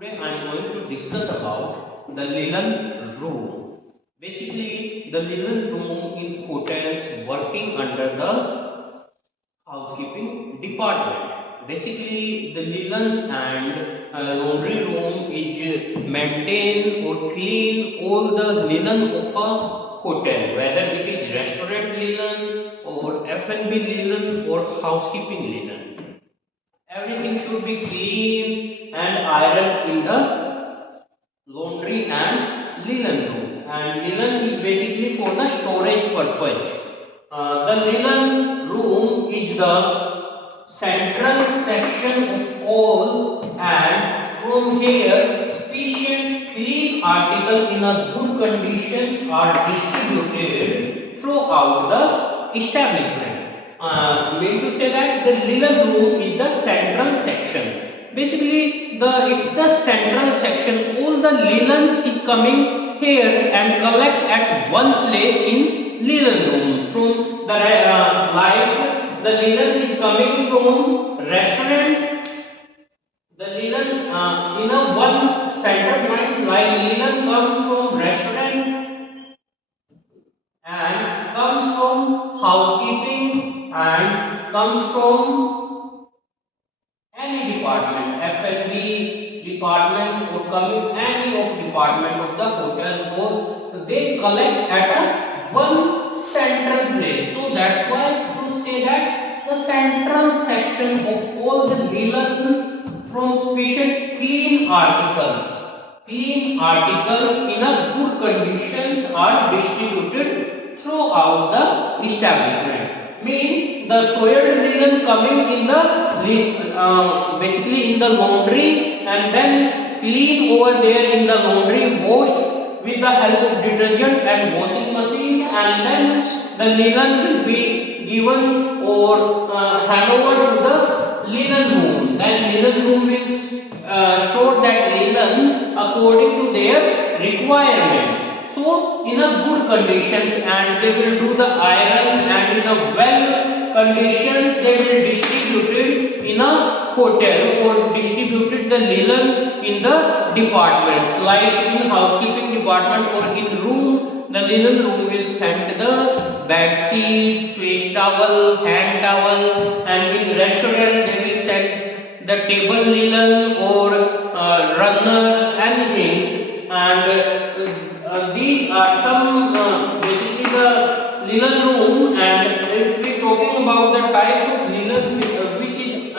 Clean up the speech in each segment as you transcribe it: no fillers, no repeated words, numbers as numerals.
Today I am going to discuss about the linen room. Basically, the linen room in hotels working under the housekeeping department. Basically, the linen and laundry room is maintain or clean all the linen of a hotel, whether it is restaurant linen or F&B linen or housekeeping linen. Everything should be clean and ironed in the laundry and linen room. And linen is basically for the storage purpose. The linen room is the central section of all, and from here sufficient clean article in a good conditions are distributed throughout the establishment. Mean to say that the linen room is the central section. Basically, it's the central section. All the linens is coming here and collect at one place in linen room. From the like the linen is coming from restaurant. The linen in a one center point, like linen comes from restaurant and comes from housekeeping and comes from any department, F&B department or coming any of department of the hotel, or they collect at a one central place. So that's why to say that the central section of all the linen from sufficient clean articles in a good conditions are distributed throughout the establishment. Mean the soiled linen coming in the basically in the laundry and then clean over there in the laundry, washed with the help of detergent and washing machines, and then the linen will be given or hand over to the linen room. Then linen room will store that linen according to their requirement. So in a good conditions, and they will do the iron, and in a well conditions they will distribute it in a hotel or distributed the linen in the departments, like in housekeeping department or in room. The linen room will send the bed sheets, face towel, hand towel, and in restaurant they will send the table linen or runner, anything. And these are some basically the linen room. And if we talking about the types of linen which is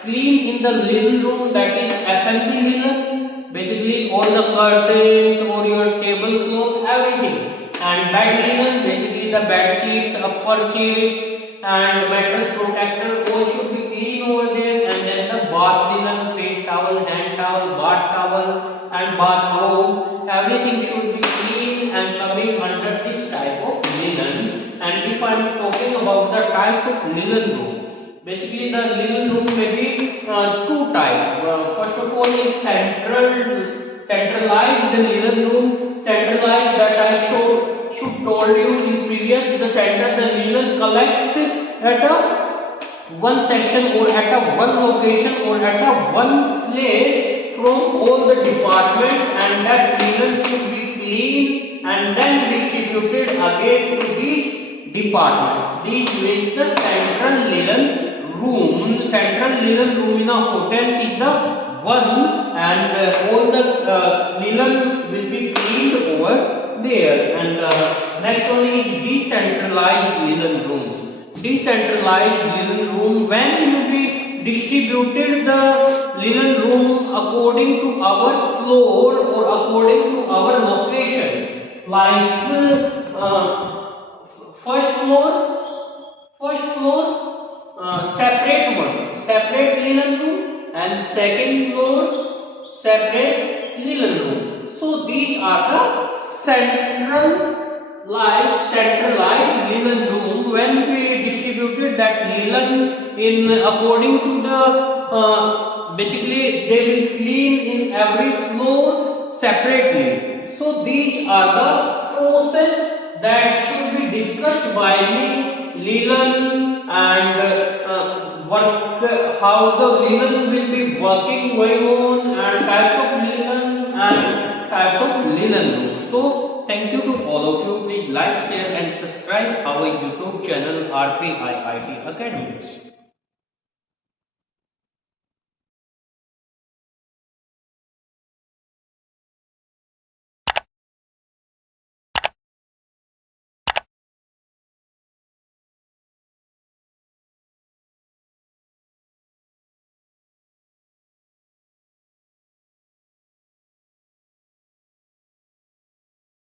clean in the linen room, that is F&B linen, basically all the curtains or your tablecloth, everything. And bed linen, basically the bed sheets, upper sheets and mattress protector, all should be clean over there. And then the bath linen, face towel, hand towel, bath towel and bathrobe, everything should be clean and coming under this type of linen. And if I am talking about the types of linen room, basically the linen room may be two types. First of all is centralized linen room. Centralized, that I should told you in previous, the center the linen collect at a one section or at a one location or at a one place from all the departments, and that linen should be clean and then distributed again to these departments. This means the central linen room. Central linen room in a hotel is the one, and all the linen will be cleaned over there. And next one is decentralized linen room. Decentralized linen room, when we distributed the linen room according to our floor or according to our locations, like first floor separate one, separate linen room, and second floor separate linen room. So these are the centralized linen room. When we distributed that linen in according to the basically they will clean in every floor separately. So these are the process that should be discussed by me, linen and work, how the linen will be working going on, and types of and types of linen rooms. So thank you to all of you. Please like, share and subscribe our YouTube channel RPIIT Academy.